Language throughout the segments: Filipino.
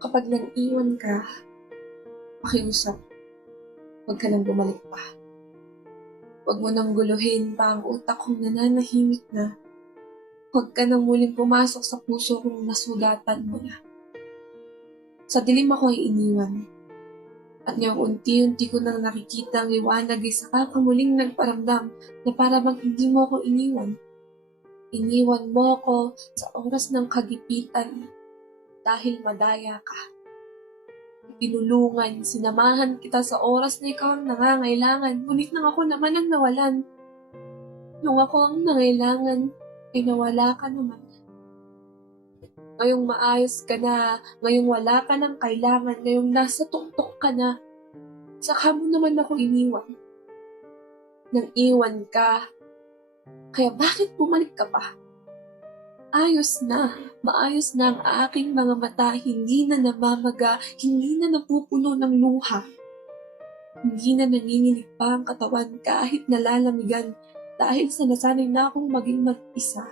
Kapag nag-iwan ka, pakiusap, huwag ka nang bumalik pa. Huwag mo nang guluhin pa ang utak kong nananahimik na. Huwag ka nang muling pumasok sa puso kong nasugatan mo na. Sa dilim ako ay iniwan. At ngayong unti-unti ko nang nakikita ang liwanag ay saka ka muling nagparamdam na para bang hindi mo ako iniwan. Iniwan mo ako sa oras ng kagipitan dahil madaya ka. Tinulungan, sinamahan kita sa oras na ikaw ang nangangailangan, ngunit nang ako naman ang nawalan. Nung ako ang nangailangan, ay nawala ka naman. Ngayong maayos ka na, ngayong wala ka ng kailangan, ngayong nasa tuktok ka na, saka mo naman ako iniwan. Nang iwan ka, kaya bakit bumalik ka pa? Ayos na, maayos na ang aking mga mata, hindi na namamaga, hindi na napupuno ng luha. Hindi na nanginginig pa ang katawan kahit nalalamigan dahil sa nasanay na akong maging mag-isa.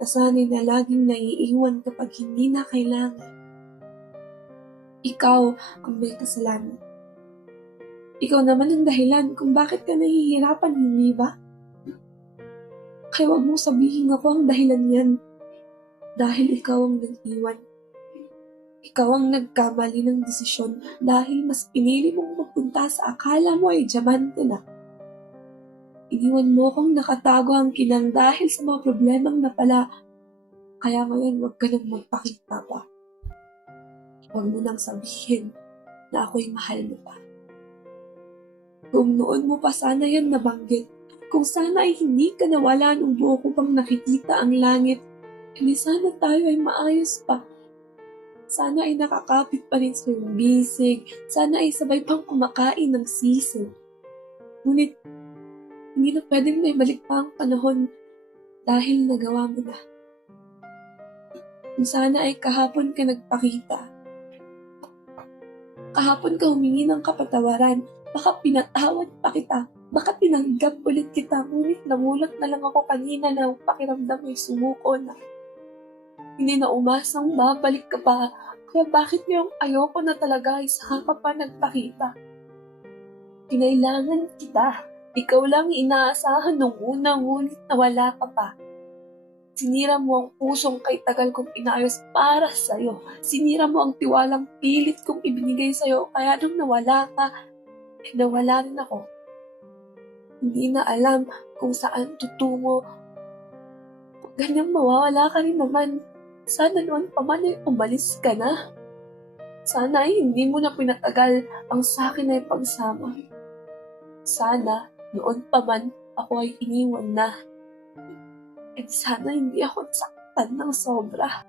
Nasanay na laging naiiwan kapag hindi na kailangan. Ikaw ang may kasalanan. Ikaw naman ang dahilan kung bakit ka nahihirapan, hindi ba? Kaya huwag mong sabihin ako ang dahilan yan. Dahil ikaw ang nag-iwan. Ikaw ang nagkamali ng desisyon dahil mas pinili mong magpunta sa akala mo ay diamante na. Iniwan mo akong nakatago ang kinang dahil sa mga problemang napala. Kaya ngayon huwag ka nang magpakita pa. Huwag mo nang sabihin na ako'y mahal mo pa. Kung noon mo pa sana yan nabanggit, kung sana ay hindi ka nawala nung buo ko pang nakikita ang langit, hindi sana tayo ay maayos pa. Sana ay nakakapit pa rin sa iyong bisig, sana ay sabay pang kumakain ng sisig. Ngunit, hindi na pwedeng may balik pa ang panahon dahil nagawa mo na. Kung sana ay kahapon ka nagpakita. Kahapon ka humingi ng kapatawaran, baka pinatawad pa kita, baka tinanggap ulit kita, ngunit namulat na lang ako kanina na pakiramdam ay sumuko na. Hindi na umasang babalik ka pa, kaya bakit ngayong ayoko na talaga ay saka ka pa nagpakita? Kinailangan kita. Ikaw lang inaasahan nung una, ngunit nawala ka pa. Sinira mo ang pusong kay tagal kong inayos para sa'yo. Sinira mo ang tiwalang pilit kong ibinigay sa'yo, kaya nung nawala ka, nawala rin ako. Hindi na alam kung saan tutungo. Kung ganyang mawawala ka rin naman, sana noon pa man ay umalis ka na. Sana ay hindi mo na pinatagal ang sakin ay pagsama. Sana noon pa man ako ay iniwan na. At sana hindi ako nasaktan ng sobra.